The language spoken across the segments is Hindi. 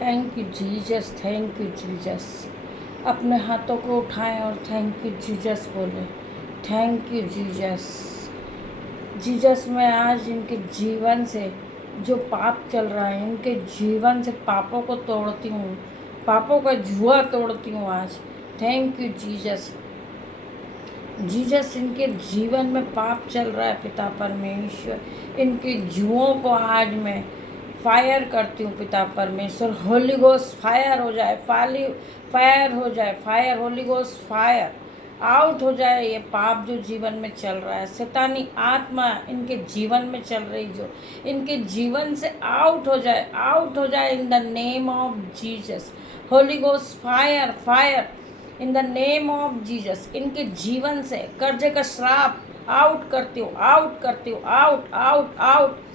Thank you Jesus, thank you Jesus. अपने हाथों को उठाएं और थैंक यू जीसस बोले। Thank you Jesus. जीसस, मैं आज इनके जीवन से जो पाप चल रहा है, इनके जीवन से पापों को तोड़ती हूँ, पापों का जुआ तोड़ती हूँ आज। Thank you Jesus. जीसस, इनके जीवन में पाप चल रहा है पिता परमेश्वर, इनके जुओं को आज मैं फायर करती हूँ पिता परमेश्वर। होली गोस्ट फायर हो जाए, फायर हो जाए, fire, Holi ghost fire out हो जाए। ये पाप जो जीवन में चल रहा है, शैतानी आत्मा इनके जीवन में चल रही, जो इनके जीवन से आउट हो जाए, आउट हो जाए in the name of Jesus. Holi ghost fire, fire in the name of Jesus. इनके जीवन से कर्जे का श्राप आउट करती हूँ, आउट करती हूँ, out out out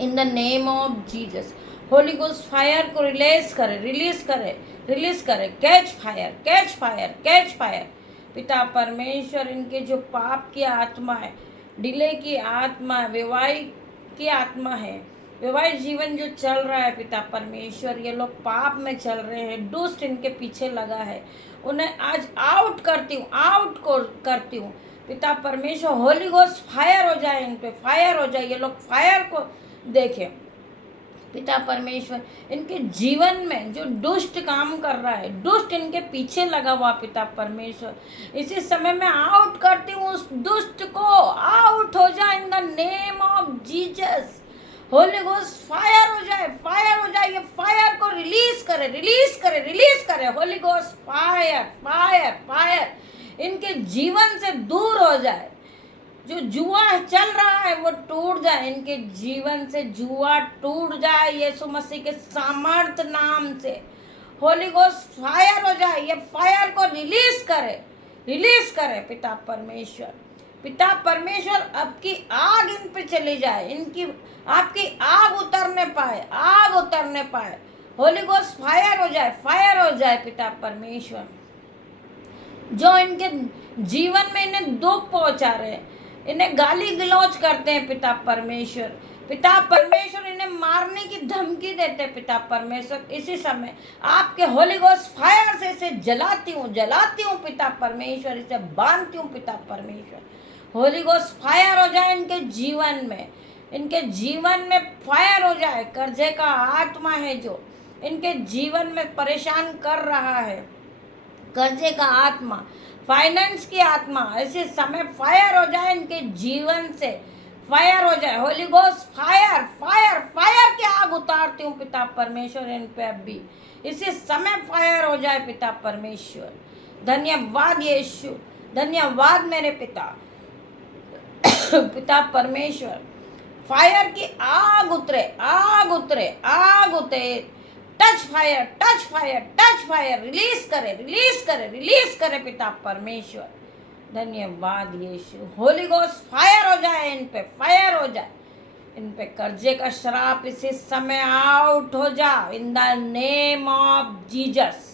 in the name of Jesus. Holi ghost fire को रिलीज करे, रिलीज करे, रिलीज करे। Catch fire, catch fire, catch fire. पिता परमेश्वर, इनके जो पाप की आत्मा है, डिले की आत्मा है, वैवाहिक की आत्मा है, वैवाहिक जीवन जो चल रहा है पिता परमेश्वर, ये लोग पाप में चल रहे हैं, दुष्ट इनके पीछे लगा है, उन्हें आज आउट करती हूँ, आउट को करती हूँ पिता परमेश्वर। होली गोस्ट फायर हो जाए, इन पे फायर हो जाए, ये लोग फायर को देखें पिता परमेश्वर। इनके जीवन में जो दुष्ट काम कर रहा है, दुष्ट इनके पीछे लगा हुआ पिता परमेश्वर, इसी समय में आउट करती हूँ उस दुष्ट को। आउट हो जाए in the name of Jesus. Holi ghost fire हो जाए, फायर हो जाए। ये फायर को रिलीज करे, रिलीज करे, रिलीज करे। Holi ghost fire, fire, fire इनके जीवन से दूर हो जाए। जो जुआ चल रहा है वो टूट जाए, इनके जीवन से जुआ टूट जाए यीशु मसीह के सामर्थ नाम से। होली गोस्ट फायर हो जाए, ये फायर को रिलीज करे, रिलीज करे पिता परमेश्वर। पिता परमेश्वर, आपकी आग इन पे चली जाए, इनकी आपकी आग उतरने पाए, आग उतरने पाए। होली गोस्ट फायर हो जाए, फायर हो जाए पिता परमेश्वर। जो इनके जीवन में इन्हें दुख पहुंचा रहे हैं, इन्हें गाली गलौज करते हैं पिता परमेश्वर, पिता परमेश्वर इन्हें मारने की धमकी देते पिता परमेश्वर, इसी समय आपके होली गोस्ट फायर से इसे जलाती हूँ, जलाती हूँ पिता परमेश्वर, इसे बांधती हूँ पिता परमेश्वर। होली गोस्ट फायर हो जाए इनके जीवन में, इनके जीवन में फायर हो जाए। कर्जे का आत्मा है जो इनके जीवन में परेशान कर रहा है, कर्जे का आत्मा, फाइनेंस की आत्मा, ऐसे समय फायर हो जाए इनके जीवन से, फायर हो जाए। Holi ghost fire, fire, fire की आग उतारती हूँ पिता परमेश्वर इन पे अभी, इसी समय फायर हो जाए पिता परमेश्वर। धन्यवाद यीशु, धन्यवाद मेरे पिता पिता परमेश्वर। फायर की आग उतरे, आग उतरे, आग उतरे। Touch fire, touch fire, touch fire, release करे, रिलीज करे, रिलीज करे पिता परमेश्वर। धन्यवाद यीशु। होली गोस्ट फायर हो जाए इन पे, फायर हो जाए इन पे। कर्जे का श्राप इसी समय आउट हो जा in the name of Jesus.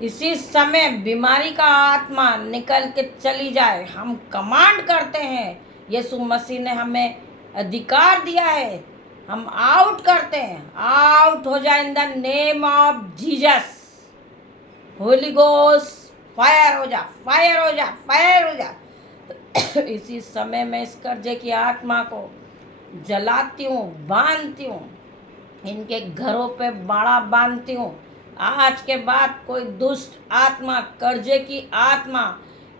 इसी समय बीमारी का आत्मा निकल के चली जाए। हम कमांड करते हैं, यीशु मसीह ने हमें अधिकार दिया है, हम आउट करते हैं, आउट हो जाए in the name of Jesus. Holi ghost fire हो जा, फायर हो जा, फायर हो जा इसी समय में इस कर्जे की आत्मा को जलाती हूँ, बांधती हूँ, इनके घरों पे बाड़ा बांधती हूँ। आज के बाद कोई दुष्ट आत्मा, कर्जे की आत्मा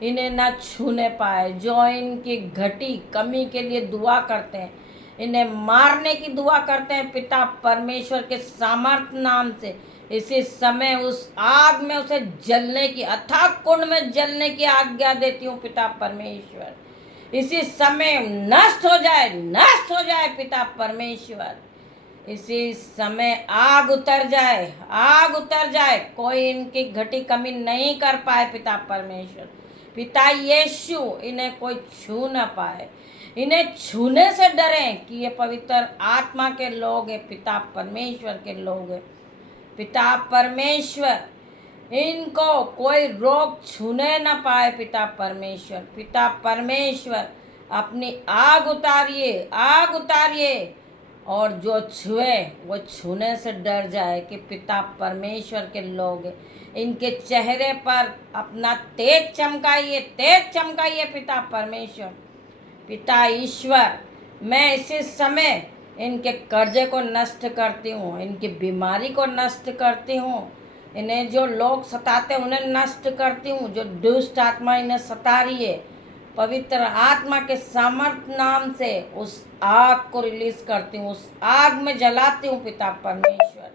इन्हें ना छूने पाए। जो इनकी घटी कमी के लिए दुआ करते हैं, इन्हें मारने की दुआ करते हैं पिता परमेश्वर के सामर्थ नाम से, इसी समय उस आग में उसे जलने की, अथाह कुंड में जलने की आज्ञा देती हूँ पिता परमेश्वर। इसी समय नष्ट हो जाए, नष्ट हो जाए पिता परमेश्वर। इसी समय आग उतर जाए, आग उतर जाए, कोई इनकी घटी कमी नहीं कर पाए पिता परमेश्वर। पिता यीशु, इन्हें कोई छू न पाए, इन्हें छूने से डरें कि ये पवित्र आत्मा के लोग हैं, पिता परमेश्वर के लोग हैं। पिता परमेश्वर, इनको कोई रोग छूने न पाए पिता परमेश्वर। पिता परमेश्वर, अपनी आग उतारिए, आग उतारिए और जो छुए वो छूने से डर जाए कि पिता परमेश्वर के लोग हैं। इनके चेहरे पर अपना तेज चमकाइए पिता परमेश्वर, पिता ईश्वर। मैं इसी समय इनके कर्जे को नष्ट करती हूँ, इनकी बीमारी को नष्ट करती हूँ, इन्हें जो लोग सताते उन्हें नष्ट करती हूँ, जो दुष्ट आत्मा इन्हें सता रही है, पवित्र आत्मा के सामर्थ नाम से उस आग को रिलीज करती हूँ, उस आग में जलाती हूँ पिता परमेश्वर।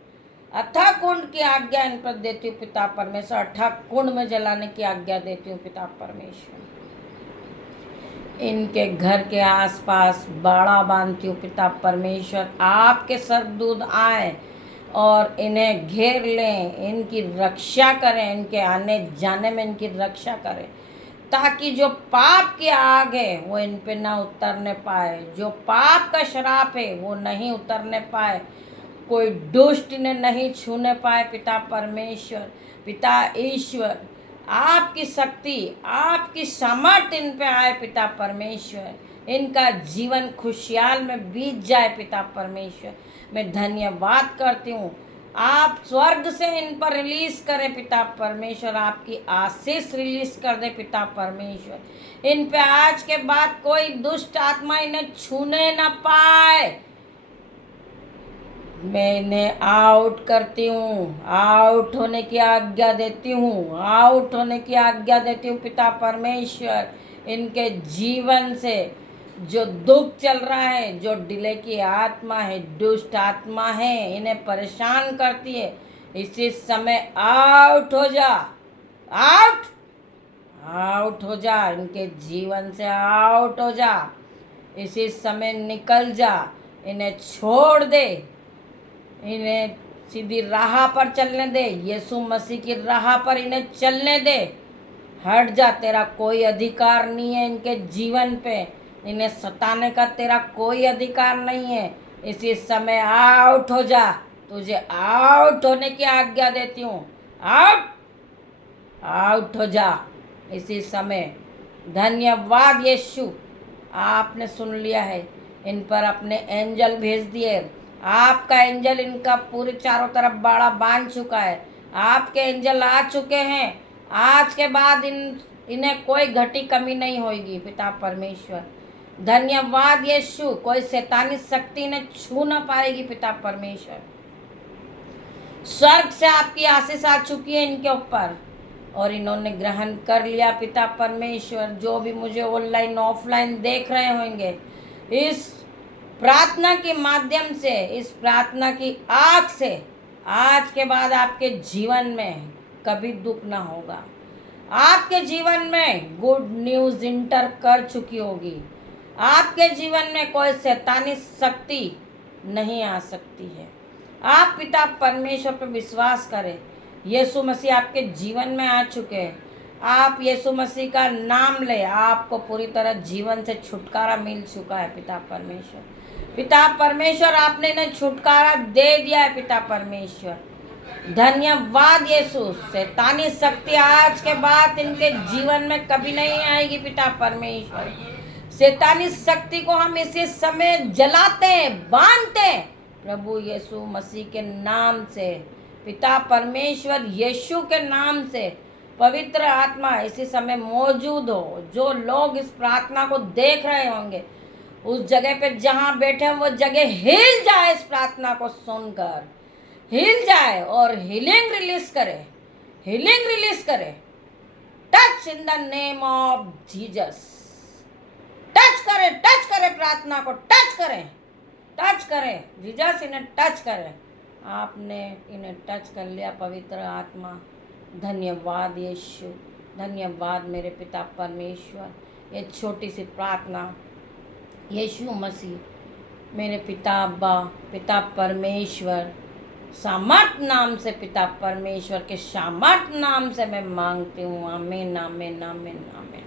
अथाह कुंड की आज्ञा इन पर देती हूँ पिता परमेश्वर, अथाह कुंड में जलाने की आज्ञा देती हूँ पिता परमेश्वर। इनके घर के आसपास बाड़ा बांधती हूँ पिता परमेश्वर। आपके स्वर्गदूत आए और इन्हें घेर लें, इनकी रक्षा करें, इनके आने जाने में इनकी रक्षा करें, ताकि जो पाप की आग है वो इन पे ना उतरने पाए, जो पाप का श्राप है वो नहीं उतरने पाए, कोई दुष्ट इन्हें नहीं छूने पाए पिता परमेश्वर। पिता ईश्वर, आपकी शक्ति, आपकी सामर्थ्य इन पे आए पिता परमेश्वर, इनका जीवन खुशहाल में बीत जाए पिता परमेश्वर। मैं धन्यवाद करती हूँ, आप स्वर्ग से इन पर रिलीज करें पिता परमेश्वर, आपकी आशीष रिलीज कर दे पिता परमेश्वर। इन पे आज के बाद कोई दुष्ट आत्मा इन्हें छूने ना पाए। मैं इन्हें आउट करती हूँ, आउट होने की आज्ञा देती हूँ, आउट होने की आज्ञा देती हूँ पिता परमेश्वर। इनके जीवन से जो दुख चल रहा है, जो डिले की आत्मा है, दुष्ट आत्मा है, इन्हें परेशान करती है, इसी समय आउट हो जा, आउट आउट हो जा, इनके जीवन से आउट हो जा, इसी समय निकल जा, इन्हें छोड़ दे, इन्हें सीधी राह पर चलने दे, यीशु मसीह की राह पर इन्हें चलने दे। हट जा, तेरा कोई अधिकार नहीं है इनके जीवन पे, इन्हें सताने का तेरा कोई अधिकार नहीं है। इसी समय आउट हो जा, तुझे आउट होने की आज्ञा देती हूँ, आउट आउट हो जा इसी समय। धन्यवाद यीशु, आपने सुन लिया है, इन पर अपने एंजल भेज दिए, आपका एंजल इनका पूरी चारों तरफ बाड़ा बांध चुका है, आपके एंजल आ चुके हैं। आज के बाद इन्हें कोई घटी कमी नहीं होगी पिता परमेश्वर। धन्यवाद यीशु, कोई शैतानी शक्ति इन्हें छू ना पाएगी पिता परमेश्वर। स्वर्ग से आपकी आशीष आ चुकी है इनके ऊपर और इन्होंने ग्रहण कर लिया पिता परमेश्वर। जो भी मुझे ऑनलाइन ऑफलाइन देख रहे होंगे, इस प्रार्थना के माध्यम से, इस प्रार्थना की आग से आज के बाद आपके जीवन में कभी दुख ना होगा, आपके जीवन में गुड न्यूज़ इंटर कर चुकी होगी, आपके जीवन में कोई शैतानी शक्ति नहीं आ सकती है। आप पिता परमेश्वर पर विश्वास करें, यीशु मसीह आपके जीवन में आ चुके हैं, आप यीशु मसीह का नाम ले, आपको पूरी तरह जीवन से छुटकारा मिल चुका है पिता परमेश्वर। पिता परमेश्वर, आपने इन्हें छुटकारा दे दिया है पिता परमेश्वर। धन्यवाद यीशु, शैतानी शक्ति आज के बाद इनके जीवन में कभी नहीं आएगी पिता परमेश्वर। शैतानी शक्ति को हम इसी समय जलाते हैं, बांधते हैं प्रभु यीशु मसीह के नाम से, पिता परमेश्वर यीशु के नाम से। पवित्र आत्मा इसी समय मौजूद हो, जो लोग इस प्रार्थना को देख रहे होंगे उस जगह पे जहाँ बैठे वो जगह हिल जाए, इस प्रार्थना को सुनकर हिल जाए और हीलिंग रिलीज करे, हीलिंग रिलीज करे। Touch in the name of Jesus, touch करे प्रार्थना को, टच करें जीसस, इन्हें टच करें। आपने इन्हें टच कर लिया पवित्र आत्मा। धन्यवाद यीशु, धन्यवाद मेरे पिता परमेश्वर। ये छोटी सी प्रार्थना यीशु मसीह, मेरे पिता अब्बा, पिता परमेश्वर सामर्थ नाम से, पिता परमेश्वर के सामर्थ नाम से मैं मांगती हूँ। आमीन आमीन आमीन आमीन।